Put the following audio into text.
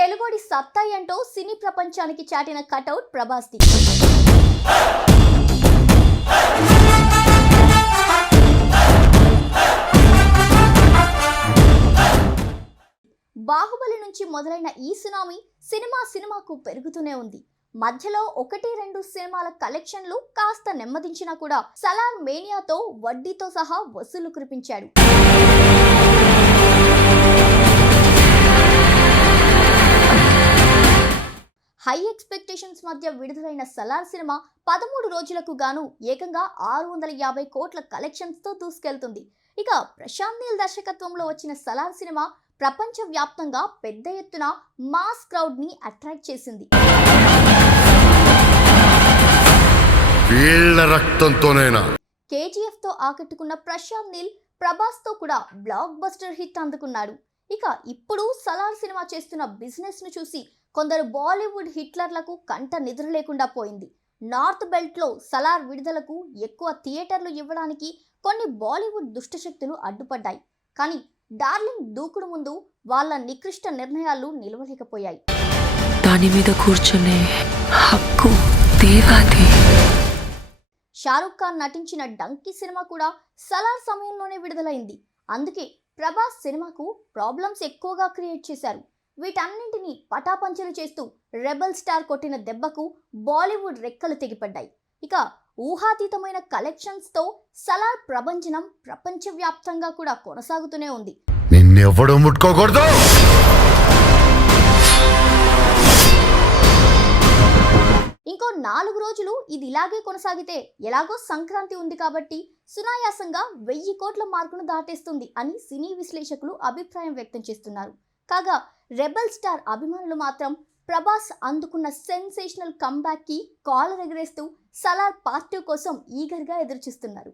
తెలుగోడి సత్తా ఏంటో సినీ ప్రపంచానికి చాటిన కటౌట్ ప్రభాస్ది. బాహుబలి నుంచి మొదలైన ఈ సునామీ సినిమాకు పెరుగుతూనే ఉంది. మధ్యలో 1-2 సినిమాల కలెక్షన్లు కాస్త నెమ్మదించినా కూడా సలార్ మేనియాతో వడ్డీతో సహా వసూలు కురిపించాడు. హై ఎక్స్పెక్టేషన్స్ మధ్య విడుదలైన సలార్ సినిమా 13 రోజులకు గాను ఏకంగా 650 కోట్ల కలెక్షన్స్ తో దూసుకెళ్తుంది. ఇక ప్రశాంత్ నీల్ దర్శకత్వంలో వచ్చిన సలార్ సినిమా ప్రపంచ వ్యాప్తంగా పెద్ద ఎత్తున మాస్ క్రౌడ్ ని అట్రాక్ట్ చేసింది. కేజీఎఫ్ తో ఆకట్టుకున్న ప్రశాంత్ నీల్ ప్రభాస్ తో కూడా బ్లాక్ బస్టర్ హిట్ అందుకున్నాడు. ఇక ఇప్పుడు సలార్ సినిమా చేస్తున్న బిజినెస్ ను చూసి కొందరు బాలీవుడ్ హిట్లర్లకు కంట నిద్ర లేకుండా పోయింది. నార్త్ బెల్ట్ లో సలార్ విడుదలకు ఎక్కువ థియేటర్లు ఇవ్వడానికి కొన్ని బాలీవుడ్ దుష్టశక్తులు అడ్డుపడ్డాయి. కానీ డార్లింగ్ దూకుడు ముందు వాళ్ళ నికృష్ట నిర్ణయాలు నిలవలేకపోయాయి. దాని మీద కూర్చునే హక్కు దేవాది. షారుఖ్ ఖాన్ నటించిన డంకీ సినిమా కూడా సలార్ సమయంలోనే విడుదలైంది. అందుకే ప్రభాస్ సినిమాకు ప్రాబ్లమ్స్ ఎక్కువగా క్రియేట్ చేశారు. వీటన్నింటినీ పటాపంచలు చేస్తూ రెబల్ స్టార్ కొట్టిన దెబ్బకు బాలీవుడ్ రెక్కలు తెగిపడ్డాయి. ఇక ఊహాతీతమైన కలెక్షన్స్ తో సలార్ ప్రభంజనం ప్రపంచవ్యాప్తంగా కూడా కొనసాగుతూనే ఉంది. నిన్నెవ్వడూ ముట్టుకోకూడదు. ఇంకో 4 రోజులు ఇది ఇలాగే కొనసాగితే ఎలాగో సంక్రాంతి ఉంది కాబట్టి సునాయాసంగా 1000 కోట్ల మార్కును దాటేస్తుంది అని సినీ విశ్లేషకులు అభిప్రాయం వ్యక్తం చేస్తున్నారు. కాగా రెబల్ స్టార్ అభిమానులు మాత్రం ప్రభాస్ అందుకున్న సెన్సేషనల్ కంబ్యాక్ కి కాలర్ ఎగరేస్తూ సలార్ పార్ట్ 2 కోసం ఈగర్గా ఎదురుచూస్తున్నారు.